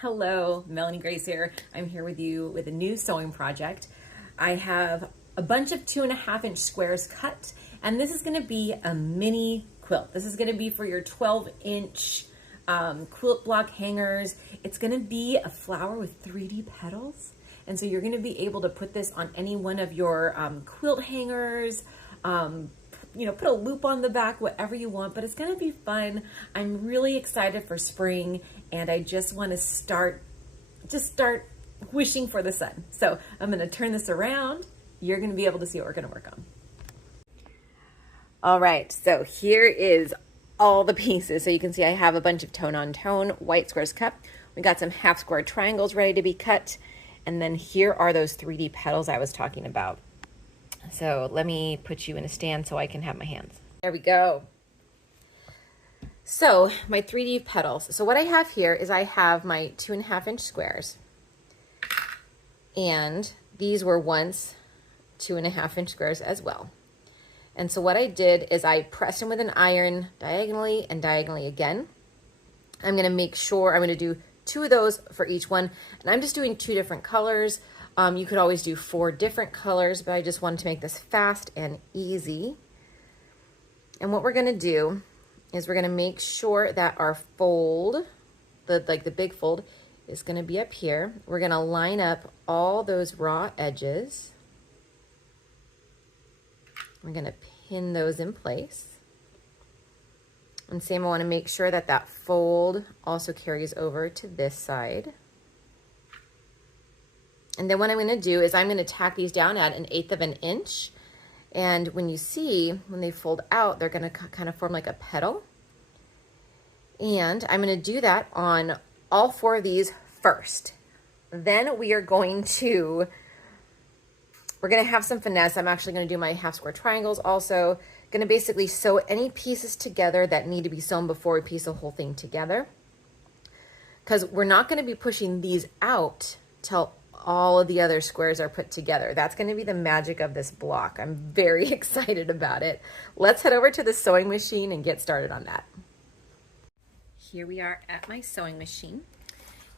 Hello, Melanie Grace here. I'm here with you with a new sewing project. I have a bunch of 2.5-inch squares cut, and this is going to be a mini quilt. This is going to be for your 12-inch quilt block hangers. It's going to be a flower with 3D petals, and so you're going to be able to put this on any one of your quilt hangers. Put a loop on the back, whatever you want, but it's gonna be fun. I'm really excited for spring, and I just want to start wishing for the sun. So I'm gonna turn this around. You're gonna be able to see what we're gonna work on. All right, so here is all the pieces. So you can see I have a bunch of tone-on-tone white squares cut. We got some half square triangles ready to be cut. And then here are those 3D petals I was talking about. So let me put you in a stand so I can have my hands. There we go. So my 3D petals. So what I have here is I have my 2.5-inch squares. And these were once 2.5-inch squares as well. And so what I did is I pressed them with an iron diagonally and diagonally again. I'm going to make sure I'm going to do 2 of those for each one. And I'm just doing 2 different colors. You could always do 4 different colors, but I just wanted to make this fast and easy. And what we're going to do is we're going to make sure that our fold, the big fold, is going to be up here. We're going to line up all those raw edges. We're going to pin those in place. And same, I want to make sure that that fold also carries over to this side. And then what I'm going to do is I'm going to tack these down at 1/8 of an inch. And when you see, when they fold out, they're going to kind of form like a petal. And I'm going to do that on all 4 of these first. Then we're going to have some finesse. I'm actually going to do my half square triangles also. Going to basically sew any pieces together that need to be sewn before we piece the whole thing together. Because we're not going to be pushing these out till all of the other squares are put together. That's going to be the magic of this block. I'm very excited about it. Let's head over to the sewing machine and get started on that. Here we are at my sewing machine,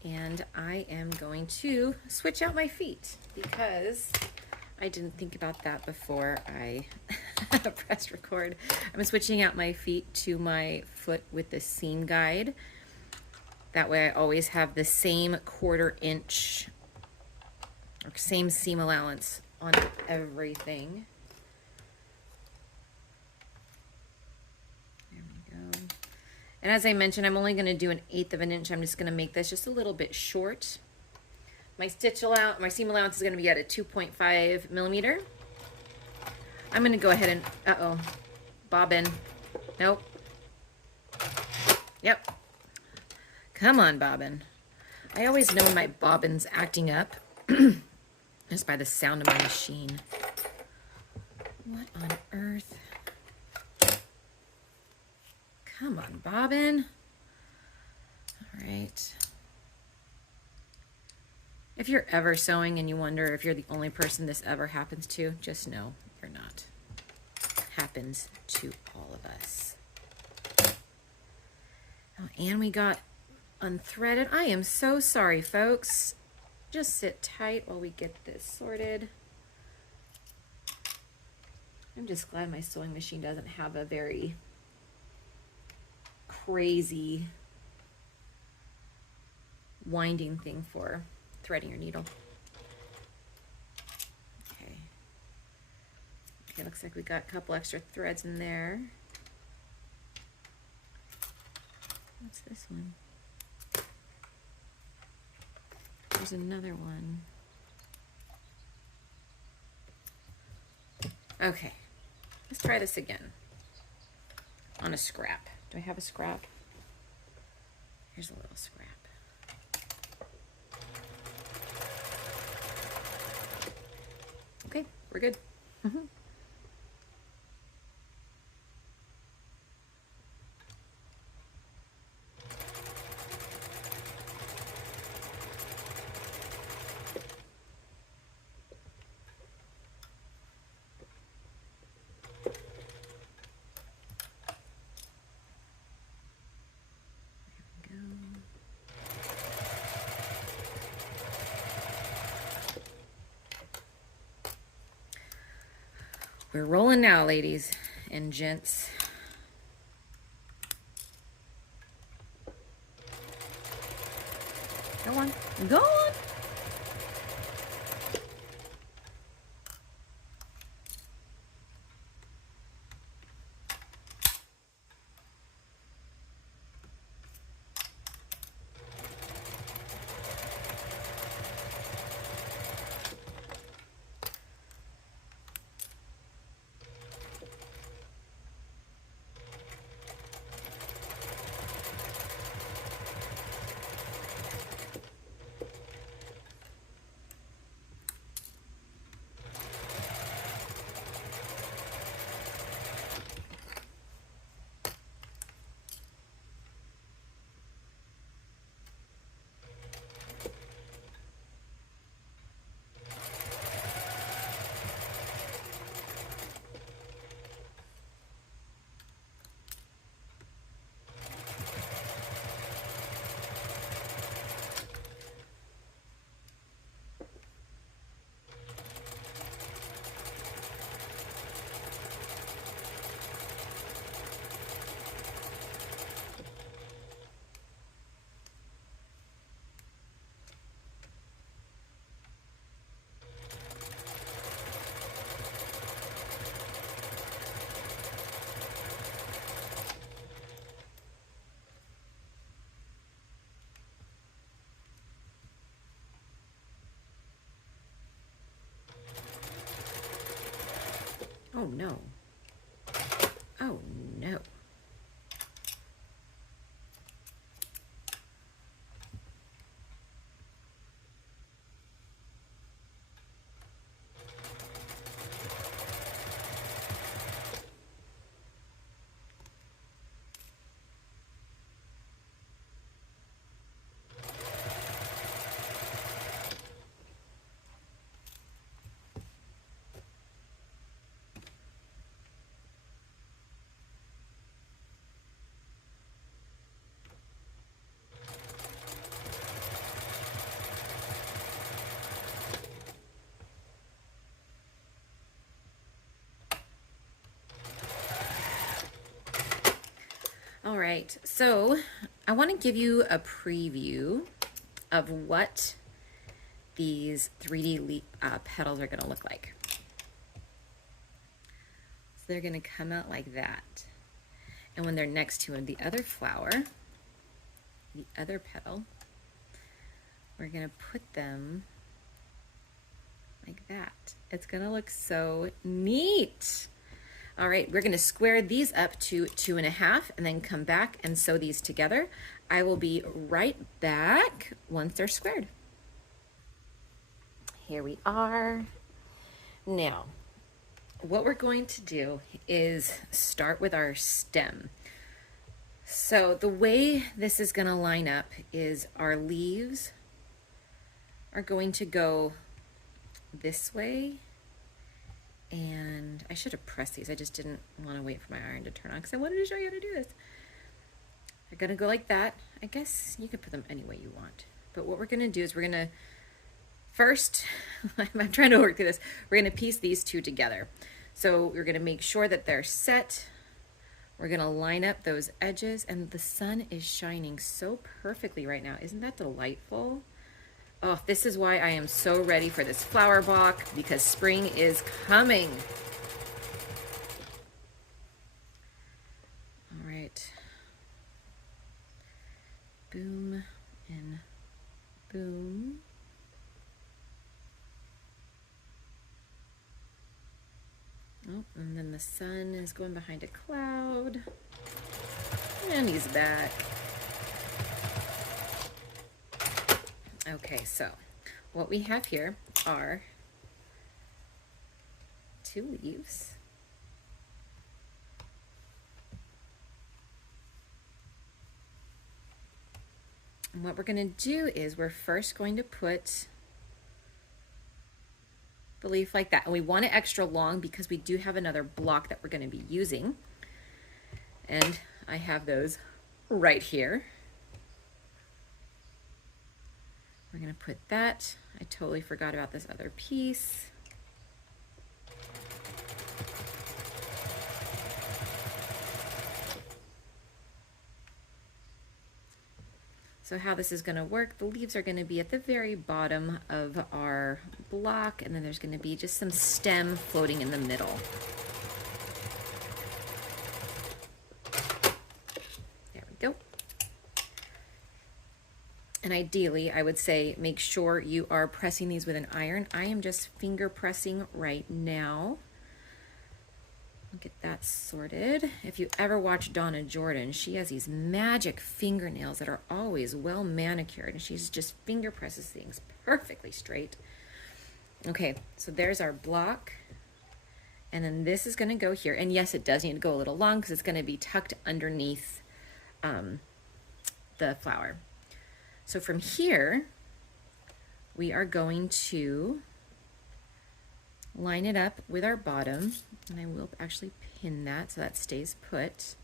and I am going to switch out my feet because I didn't think about that before I pressed record. I'm switching out my feet to my foot with the seam guide. That way I always have the same 1/4 inch or same seam allowance on everything. There we go. And as I mentioned, I'm only going to do 1/8 of an inch. I'm just going to make this just a little bit short. My my seam allowance is going to be at a 2.5 millimeter. I'm going to go ahead and, bobbin. Nope. Yep. Come on, bobbin. I always know my bobbin's acting up. Just by the sound of my machine. What on earth? Come on, bobbin. All right. If you're ever sewing and you wonder if you're the only person this ever happens to, just know you're not. It happens to all of us. Oh, and we got unthreaded. I am so sorry, folks. Just sit tight while we get this sorted. I'm just glad my sewing machine doesn't have a very crazy winding thing for threading your needle. Okay. Okay, looks like we got a couple extra threads in there. What's this one? There's another one. Okay, let's try this again on a scrap. Do I have a scrap? Here's a little scrap. Okay, we're good. We're rolling now, ladies and gents. Go on, go on. Oh no. Oh no. All right, so I want to give you a preview of what these 3D petals are going to look like. So they're going to come out like that. And when they're next to the other flower, the other petal, we're going to put them like that. It's going to look so neat. All right, we're going to square these up to 2.5 and then come back and sew these together. I will be right back once they're squared. Here we are. Now, what we're going to do is start with our stem. So the way this is going to line up is our leaves are going to go this way. And I should have pressed these. I just didn't want to wait for my iron to turn on because I wanted to show you how to do this. They're going to go like that. I guess you could put them any way you want. But what we're going to do is we're going to first, I'm trying to work through this, we're going to piece these two together. So we're going to make sure that they're set. We're going to line up those edges, and the sun is shining so perfectly right now. Isn't that delightful? Oh, this is why I am so ready for this flower block, because spring is coming. All right. Boom and boom. Oh, and then the sun is going behind a cloud. And he's back. Okay, so what we have here are 2 leaves. And what we're going to do is we're first going to put the leaf like that. And we want it extra long because we do have another block that we're going to be using. And I have those right here. We're going to put that. I totally forgot about this other piece. So how this is going to work, the leaves are going to be at the very bottom of our block, and then there's going to be just some stem floating in the middle. There we go. And ideally, I would say make sure you are pressing these with an iron. I am just finger pressing right now. Get that sorted. If you ever watch Donna Jordan, she has these magic fingernails that are always well manicured, and she's just finger presses things perfectly straight. Okay, so there's our block, and then this is going to go here. And yes, it does need to go a little long because it's going to be tucked underneath the flower. So from here, we are going to line it up with our bottom, and I will actually pin that so that stays put.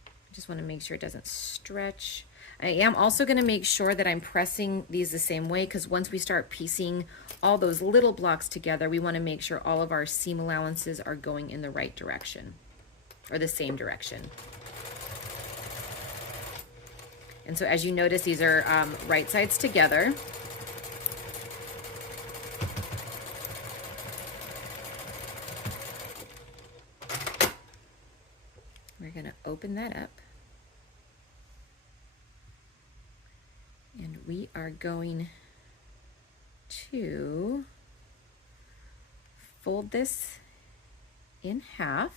I just want to make sure it doesn't stretch. I am also going to make sure that I'm pressing these the same way, because once we start piecing all those little blocks together, we want to make sure all of our seam allowances are going in the right direction, or the same direction. And so as you notice, these are right sides together. We're going to open that up. And we are going to fold this in half.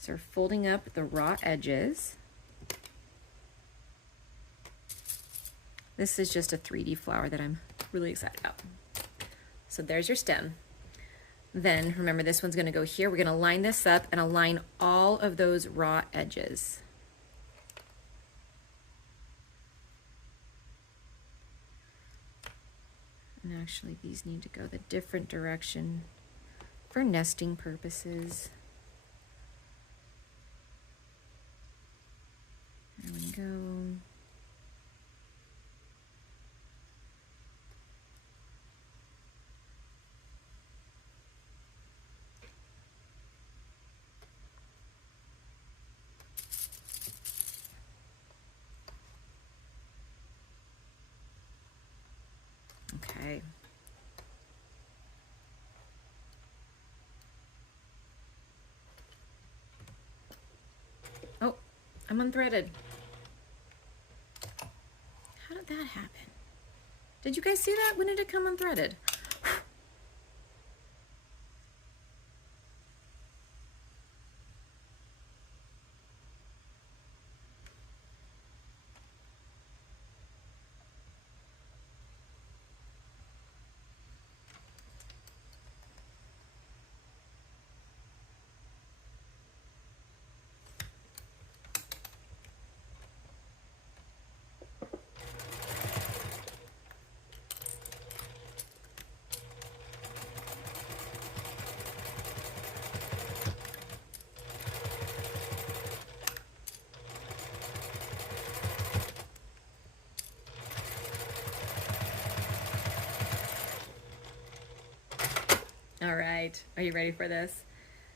So we're folding up the raw edges. This is just a 3D flower that I'm really excited about. So there's your stem. Then remember, this one's going to go here. We're going to line this up and align all of those raw edges. And actually these need to go the different direction for nesting purposes. There we go. Okay. Oh, I'm unthreaded. How did that happen? Did you guys see that? When did it come unthreaded? All right, are you ready for this?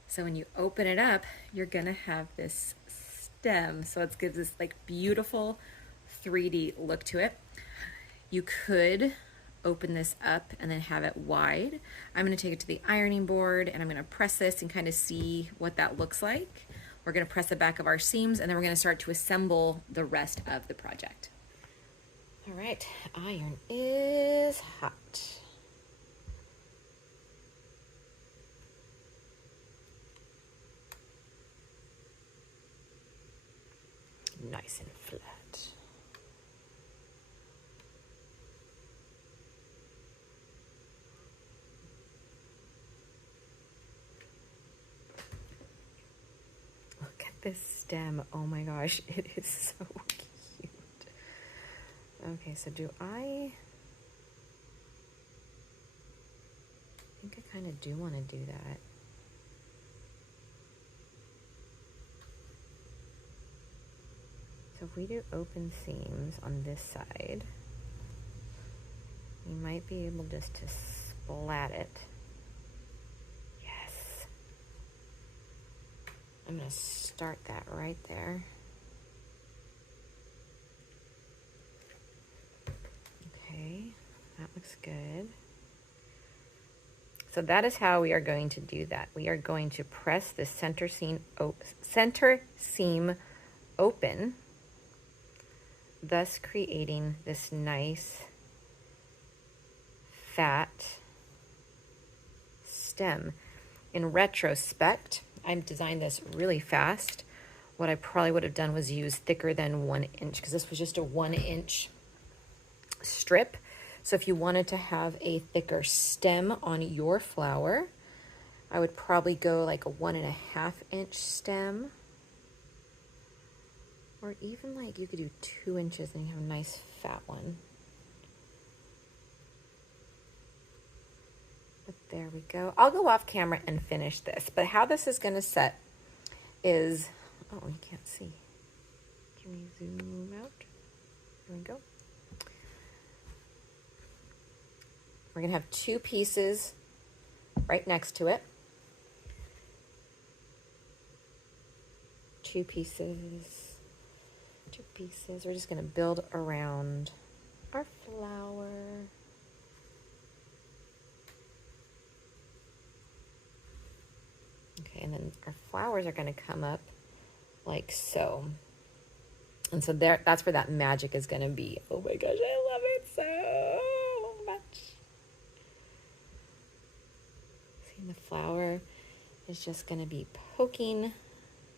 So when you open it up, you're gonna have this stem. So it gives this like beautiful 3D look to it. You could open this up and then have it wide. I'm gonna take it to the ironing board and I'm gonna press this and kind of see what that looks like. We're gonna press the back of our seams and then we're gonna start to assemble the rest of the project. All right, iron is hot. Nice and flat. Look at this stem. Oh my gosh, it is so cute. Okay, so I think I kind of do want to do that. So if we do open seams on this side, You might be able just to splat it. Yes. I'm going to start that right there. Okay, that looks good. So that is how we are going to do that. We are going to press the center seam open, thus creating this nice fat stem. In retrospect, I've designed this really fast. What I probably would have done was use thicker than 1 inch, because this was just a 1 inch strip. So if you wanted to have a thicker stem on your flower, I would probably go like a 1.5 inch stem. Or even like you could do 2 inches and you have a nice fat one. But there we go. I'll go off camera and finish this. But how this is going to set is, oh, you can't see. Can we zoom out? There we go. We're going to have 2 pieces right next to it. 2 pieces. 2 pieces. We're just going to build around our flower. Okay, and then our flowers are going to come up like so. And so there, that's where that magic is going to be. Oh my gosh, I love it so much. See, the flower is just going to be poking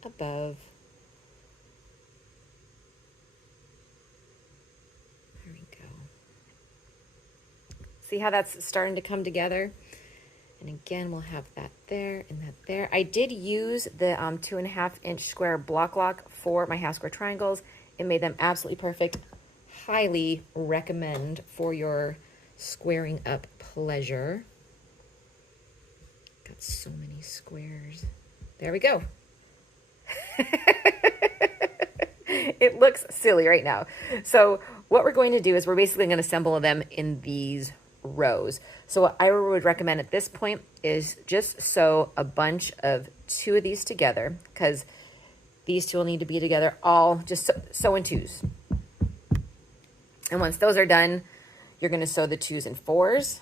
above. There we go. See how that's starting to come together? And again, we'll have that there and that there. I did use the 2.5 inch square block lock for my half square triangles. It made them absolutely perfect. Highly recommend for your squaring up pleasure. Got so many squares. There we go. It looks silly right now. So what we're going to do is we're basically going to assemble them in these rows. So what I would recommend at this point is just sew a bunch of 2 of these together, because these 2 will need to be together, all just sew in 2s. And once those are done, you're going to sew the 2s and 4s,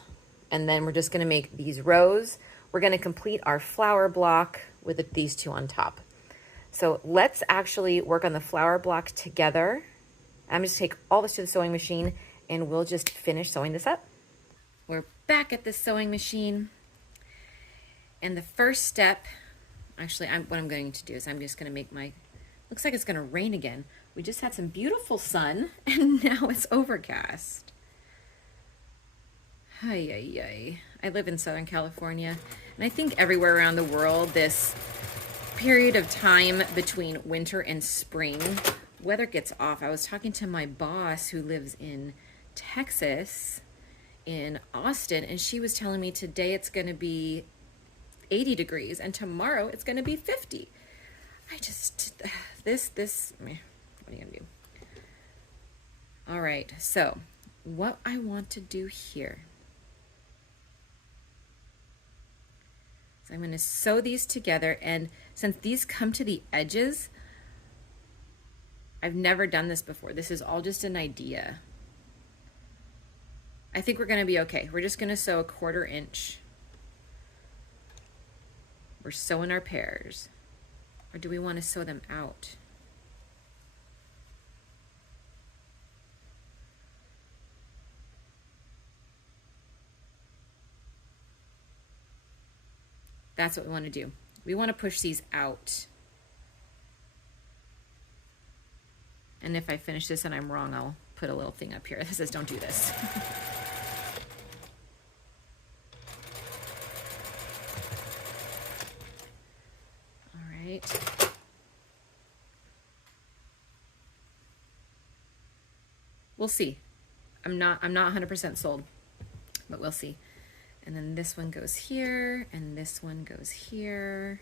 and then we're just going to make these rows. We're going to complete our flower block with these 2 on top. So let's actually work on the flower block together. I'm just take all this to the sewing machine and we'll just finish sewing this up. We're back at the sewing machine. And the first step, actually what I'm going to do is I'm just going to make my, looks like it's going to rain again. We just had some beautiful sun and now it's overcast. Ay, ay, ay. I live in Southern California, and I think everywhere around the world, this period of time between winter and spring, weather gets off. I was talking to my boss who lives in Texas, in Austin, and she was telling me today it's going to be 80 degrees and tomorrow it's going to be 50. I just, what are you going to do? All right, so what I want to do here, so I'm going to sew these together, and since these come to the edges, I've never done this before. This is all just an idea. I think we're going to be okay. We're just going to sew a 1/4 inch. We're sewing our pairs. Or do we want to sew them out? That's what we want to do. We want to push these out. And if I finish this and I'm wrong, I'll put a little thing up here that says don't do this. All right. We'll see. I'm not 100% sold, but we'll see. And then this one goes here, and this one goes here.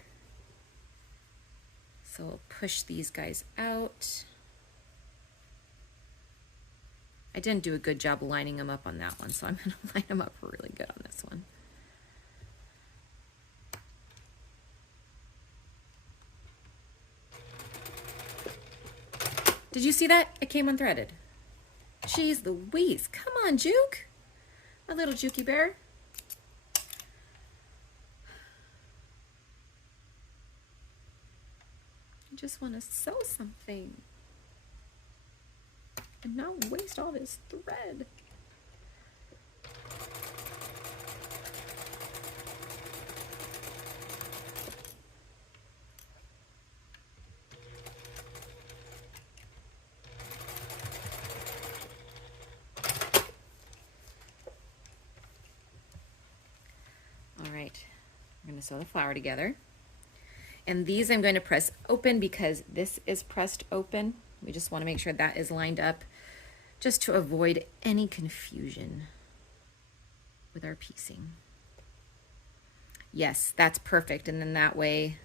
So we'll push these guys out. I didn't do a good job lining them up on that one, so I'm going to line them up really good on this one. Did you see that? It came unthreaded. Jeez Louise. Come on, Juke. My little Jukey bear. I just want to sew something and not waste all this thread. All right, we're going to sew the flower together. And these I'm going to press open because this is pressed open. We just want to make sure that is lined up just to avoid any confusion with our piecing. Yes, that's perfect. And then that way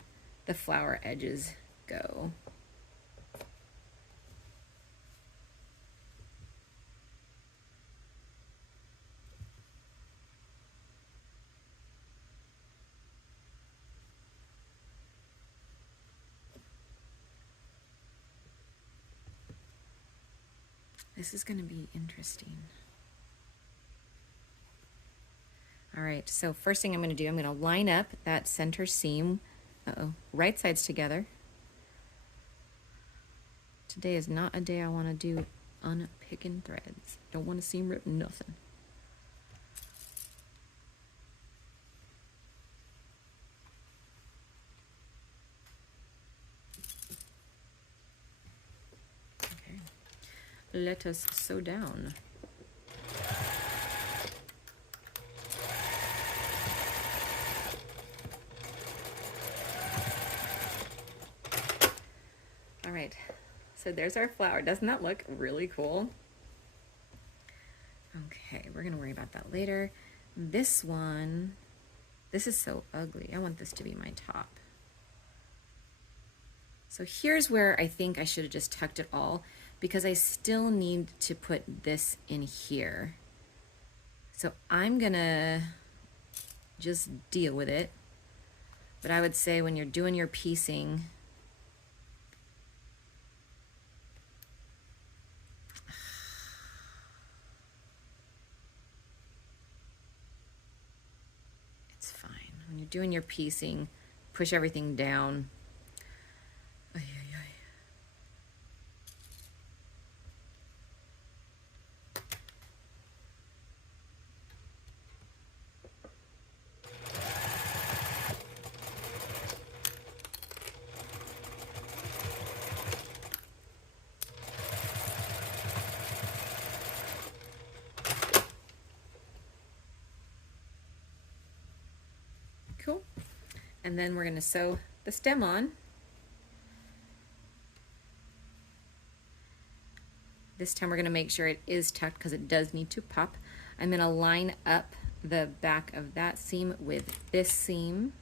the flower edges go. This is going to be interesting. All right, so first thing I'm going to do, I'm going to line up that center seam. Right sides together. Today is not a day I want to do unpicking threads. Don't want to seam rip nothing. Okay, let us sew down. All right, so there's our flower. Doesn't that look really cool? Okay, we're gonna worry about that later. This one, this is so ugly. I want this to be my top. So here's where I think I should have just tucked it all because I still need to put this in here. So I'm gonna just deal with it. But I would say when you're doing your piecing, it's fine. When you're doing your piecing, push everything down. Ay, ay, ay. Cool. And then we're going to sew the stem on. This time we're going to make sure it is tucked because it does need to pop. I'm going to line up the back of that seam with this seam.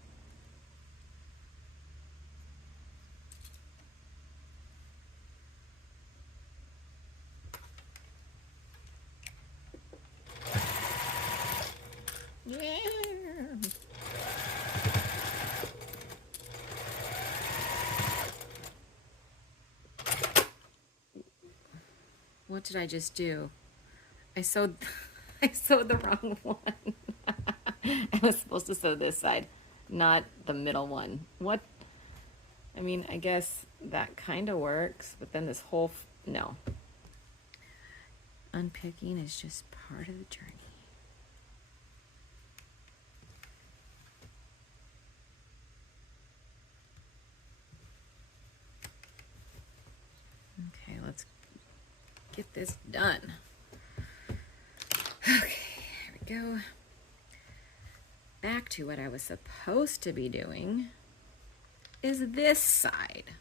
Yeah. What did I just do? I sewed the wrong one. I was supposed to sew this side, not the middle one. What? I mean, I guess that kind of works, but then this whole, no. Unpicking is just part of the journey. Okay, let's get this done. Okay, here we go. Back to what I was supposed to be doing is this side.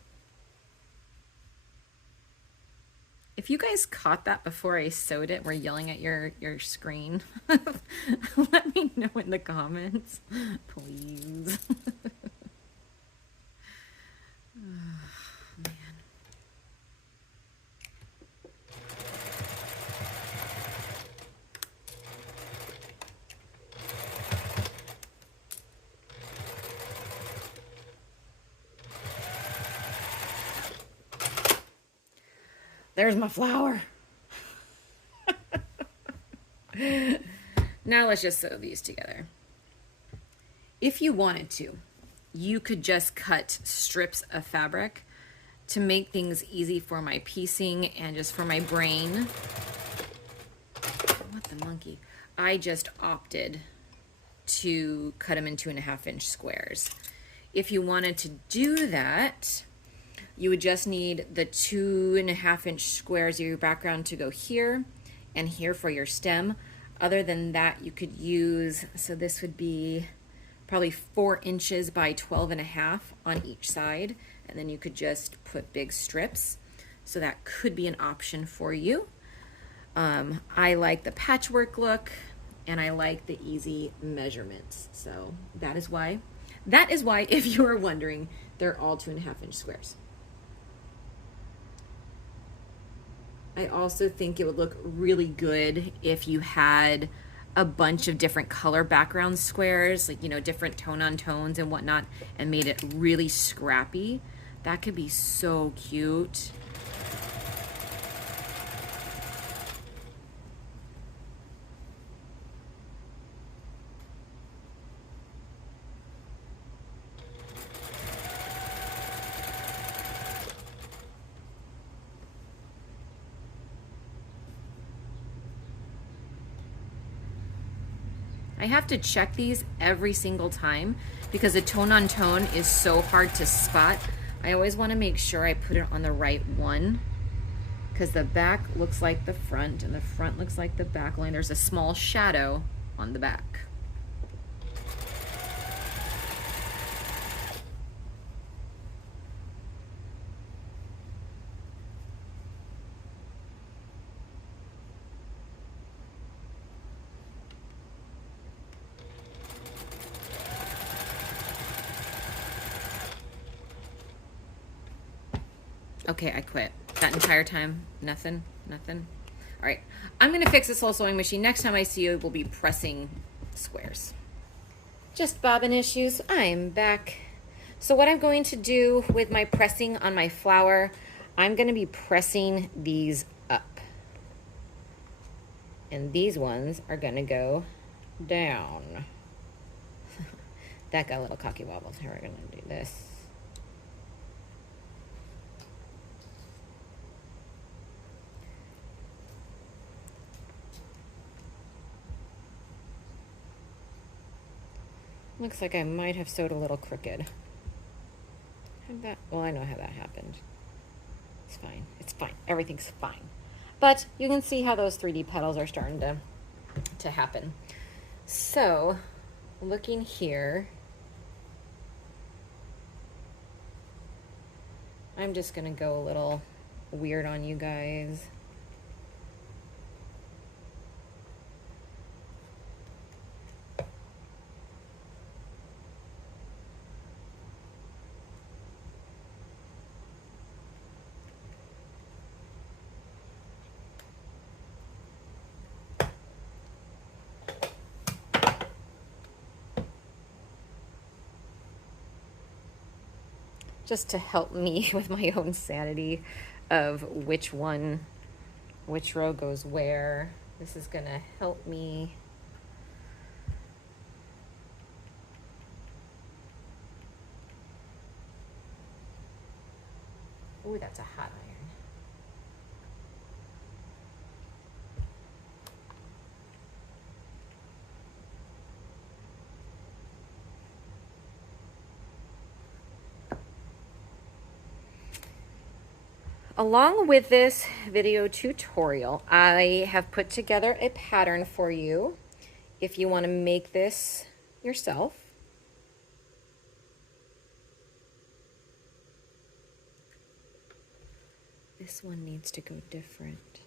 If you guys caught that before I sewed it, we're yelling at your screen. Let me know in the comments, please. Oh, man. there's my flower. Now let's just sew these together. If you wanted to, you could just cut strips of fabric to make things easy for my piecing and just for my brain. What the monkey? I just opted to cut them in 2.5-inch squares. If you wanted to do that, you would just need the 2.5-inch squares of your background to go here and here for your stem. Other than that, you could use, so this would be probably 4 inches by 12.5 on each side, and then you could just put big strips. So that could be an option for you. I like the patchwork look, and I like the easy measurements. So that is why, if you are wondering, they're all 2.5-inch squares. I also think it would look really good if you had a bunch of different color background squares, like, you know, different tone on tones and whatnot, and made it really scrappy. That could be so cute. I have to check these every single time because the tone on tone is so hard to spot. I always want to make sure I put it on the right one because the back looks like the front and the front looks like the back line. There's a small shadow on the back. Okay, I quit. That entire time, nothing. All right, I'm gonna fix this little sewing machine. Next time I see you, we'll be pressing squares. Just bobbin issues, I'm back. So what I'm going to do with my pressing on my flower, I'm gonna be pressing these up. And these ones are gonna go down. That got a little cocky wobbles. Here, we're gonna do this. Looks like I might have sewed a little crooked. Well, I know how that happened. It's fine. It's fine. Everything's fine. But you can see how those 3D petals are starting to happen. So, looking here, I'm just going to go a little weird on you guys. Just to help me with my own sanity of which row goes where. This is gonna help me. Ooh, that's a hot iron. Along with this video tutorial, I have put together a pattern for you if you want to make this yourself. This one needs to go different.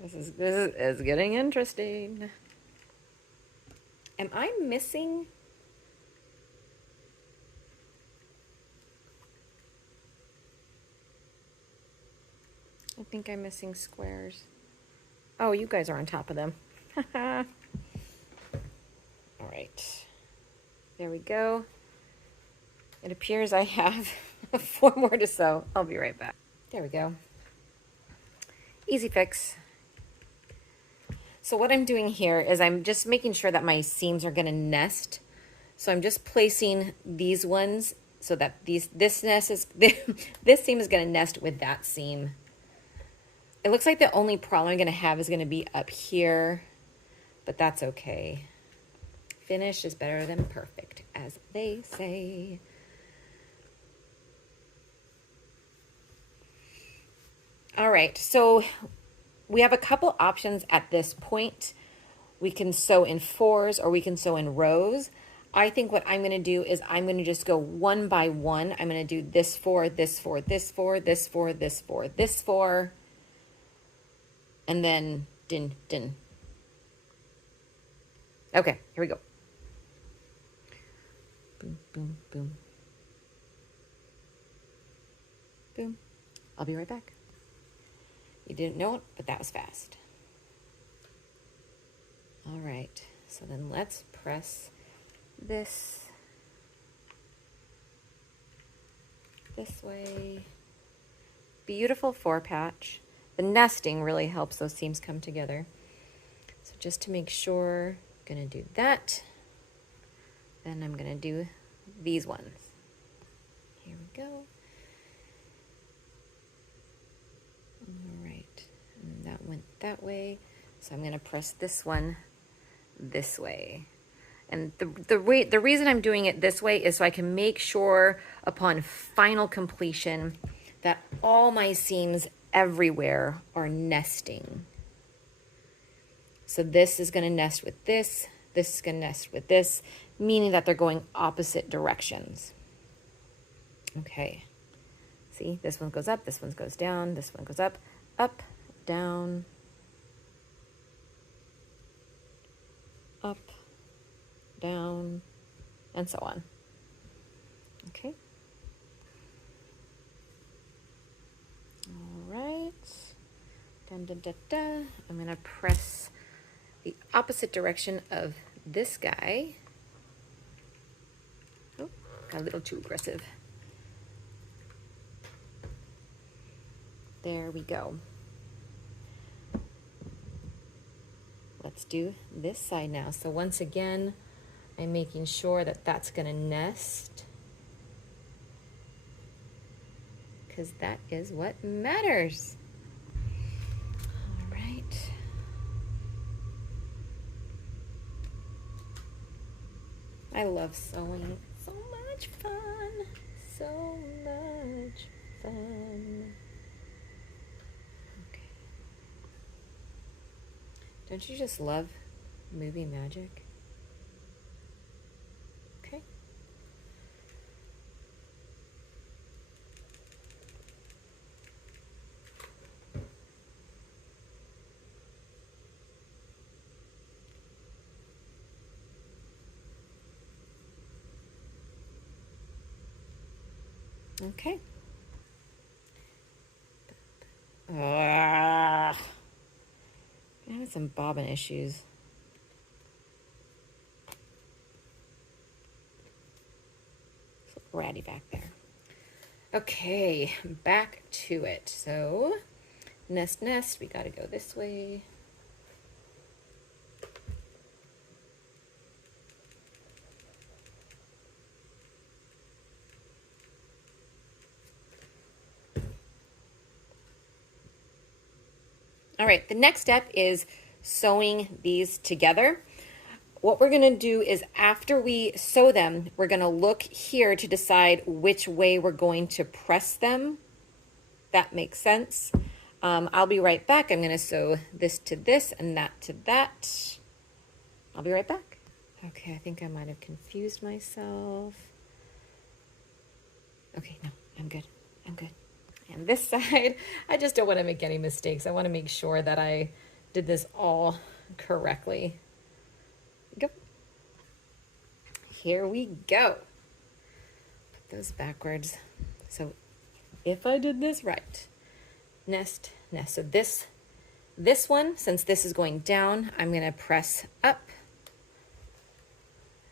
This is getting interesting. Am I missing? I think I'm missing squares. Oh, you guys are on top of them. All right. There we go. It appears I have 4 more to sew. I'll be right back. There we go. Easy fix. So what I'm doing here is I'm just making sure that my seams are going to nest. So I'm just placing these ones so that this nest is this seam is going to nest with that seam. It looks like the only problem I'm going to have is going to be up here, but that's okay. Finish is better than perfect, as they say. All right, so we have a couple options at this point. We can sew in 4s or we can sew in rows. I think what I'm going to do is I'm going to just go one by one. I'm going to do this 4, this 4, this 4, this 4, this 4, this 4, and then din, din. Okay, here we go. Boom, boom, boom. Boom. I'll be right back. You didn't know it, but that was fast. All right, so then let's press this way. Beautiful 4-patch. The nesting really helps those seams come together. So just to make sure, I'm gonna do that. Then I'm gonna do these ones. Here we go. All right, and that went that way. So I'm gonna press this one this way. And the reason I'm doing it this way is so I can make sure upon final completion that all my seams everywhere are nesting. So this is going to nest with this is going to nest with this, meaning that they're going opposite directions. Okay, see, this one goes up, this one goes down, this one goes up, down, up, down, and so on. Okay. All right. Dun, dun, dun, dun. I'm going to press the opposite direction of this guy. Oh, got a little too aggressive. There we go. Let's do this side now. So once again, I'm making sure that that's going to nest, because that is what matters. All right. I love sewing. So much fun. So much fun. Okay. Don't you just love movie magic? Okay. Okay. I'm having some bobbin issues. It's a little ratty back there. Okay, back to it. So, nest, we gotta go this way. All right, the next step is sewing these together. What we're gonna do is after we sew them, we're gonna look here to decide which way we're going to press them. That makes sense. I'll be right back. I'm gonna sew this to this and that to that. I'll be right back. Okay, I think I might have confused myself. Okay, no, I'm good. And this side, I just don't want to make any mistakes. I want to make sure that I did this all correctly. Go. Here we go. Put those backwards. So if I did this right, nest. So this one, since this is going down, I'm going to press up.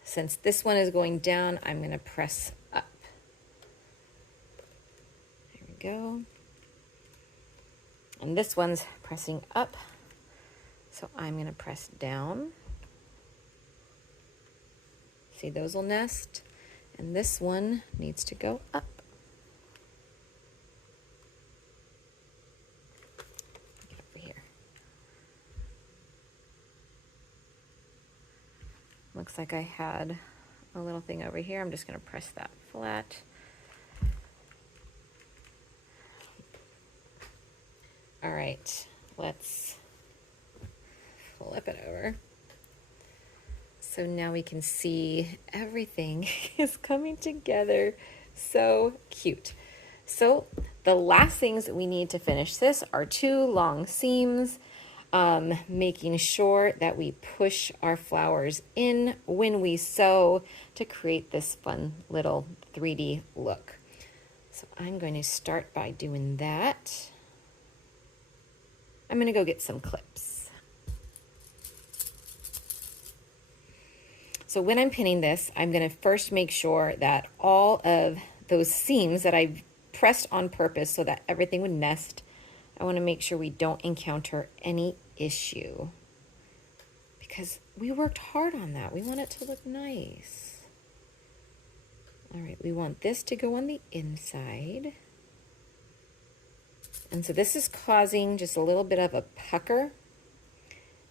since this one is going down, I'm going to press up. There we go. And this one's pressing up, so I'm going to press down. See, those will nest, and this one needs to go up. Get over here. Looks like I had a little thing over here. I'm just going to press that flat. All right, let's flip it over. So now we can see everything is coming together. So cute. So the last things that we need to finish this are 2 long seams, making sure that we push our flowers in when we sew to create this fun little 3D look. So I'm going to start by doing that. I'm going to go get some clips. So when I'm pinning this, I'm going to first make sure that all of those seams that I've pressed on purpose so that everything would nest, I want to make sure we don't encounter any issue, because we worked hard on that. We want it to look nice. All right, we want this to go on the inside. And so this is causing just a little bit of a pucker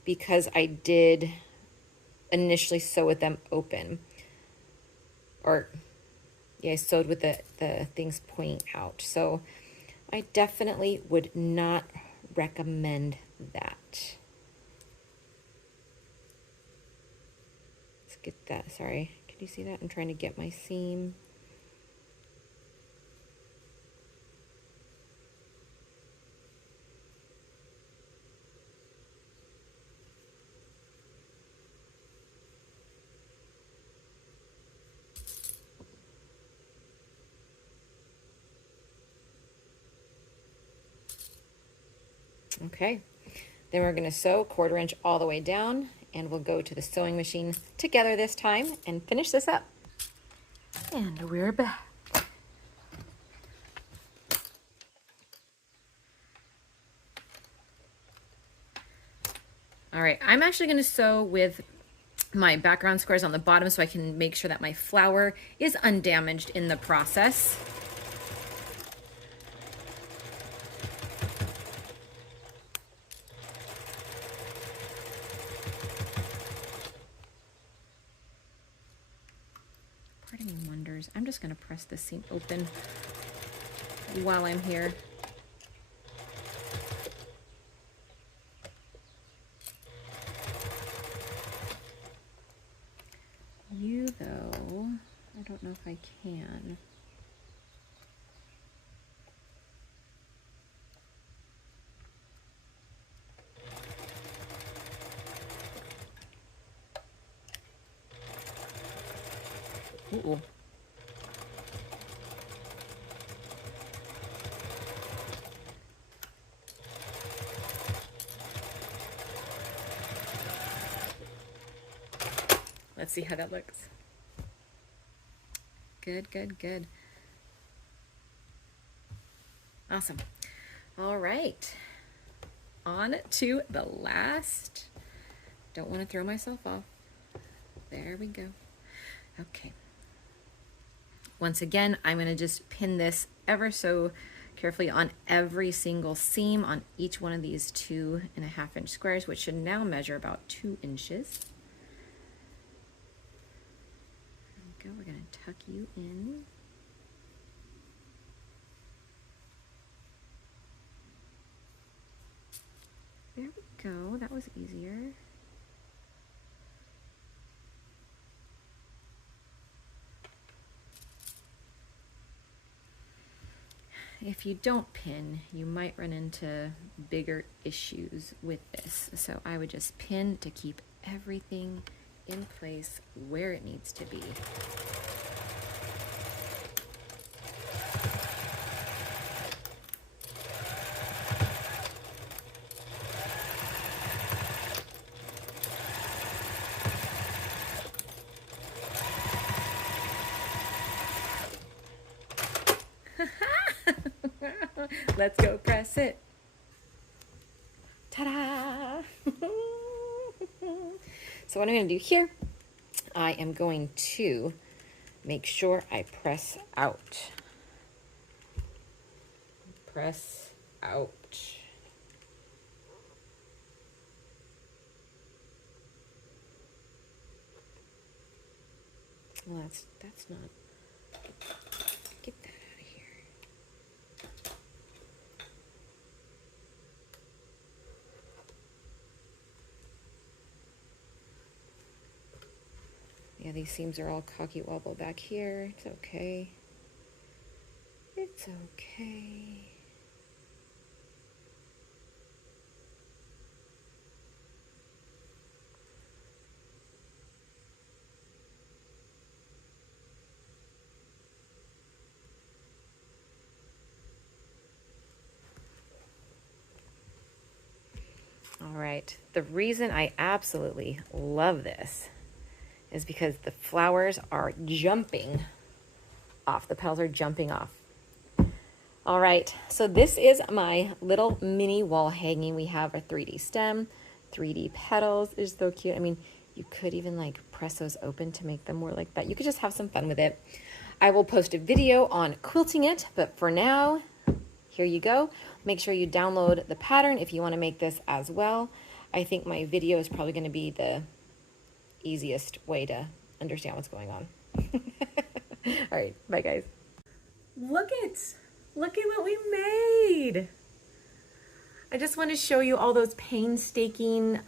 because I did initially sew with them open. Or, yeah, I sewed with the things pointing out. So I definitely would not recommend that. Let's get that, sorry. Can you see that? I'm trying to get my seam. Okay, then we're going to sew 1/4 inch all the way down, and we'll go to the sewing machine together this time and finish this up. And we're back. All right, I'm actually going to sew with my background squares on the bottom so I can make sure that my flower is undamaged in the process. Part of me wonders, I'm just going to press this seam open while I'm here. You, though, I don't know if I can. Ooh. Let's see how that looks. Good, good, good. Awesome. All right. On to the last. Don't want to throw myself off. There we go. Okay. Once again, I'm going to just pin this ever so carefully on every single seam on each one of these 2.5 inch squares, which should now measure about 2 inches. There we go. We're going to tuck you in. There we go. That was easier. If you don't pin, you might run into bigger issues with this. So I would just pin to keep everything in place where it needs to be. Let's go press it. Ta-da! So what I'm going to do here, I am going to make sure I press out. Press out. Well, that's not. Get that out of here. Yeah, these seams are all cocky wobble back here. It's okay. It's okay. All right, the reason I absolutely love this is because the flowers are jumping off. The petals are jumping off. All right, so this is my little mini wall hanging. We have a 3D stem, 3D petals. It's so cute. I mean, you could even like press those open to make them more like that. You could just have some fun with it. I will post a video on quilting it, but for now, here you go. Make sure you download the pattern if you want to make this as well. I think my video is probably going to be the easiest way to understand what's going on. All right, bye guys. Look at what we made. I just want to show you all those painstaking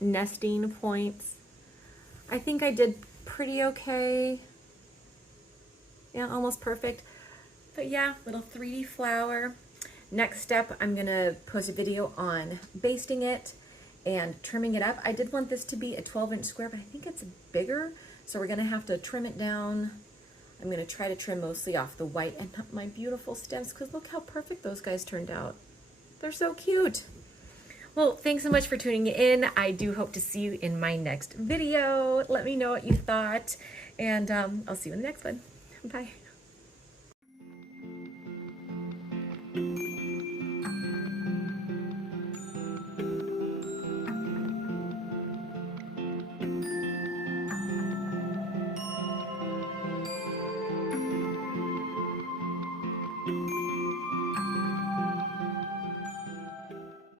nesting points. I think I did pretty okay. Yeah, almost perfect. But yeah, little 3D flower. Next step, I'm gonna post a video on basting it and trimming it up. I did want this to be a 12-inch square, but I think it's bigger, so we're gonna have to trim it down. I'm gonna try to trim mostly off the white and not my beautiful stems, because look how perfect those guys turned out. They're so cute. Well, thanks so much for tuning in. I do hope to see you in my next video. Let me know what you thought, and I'll see you in the next one. Bye.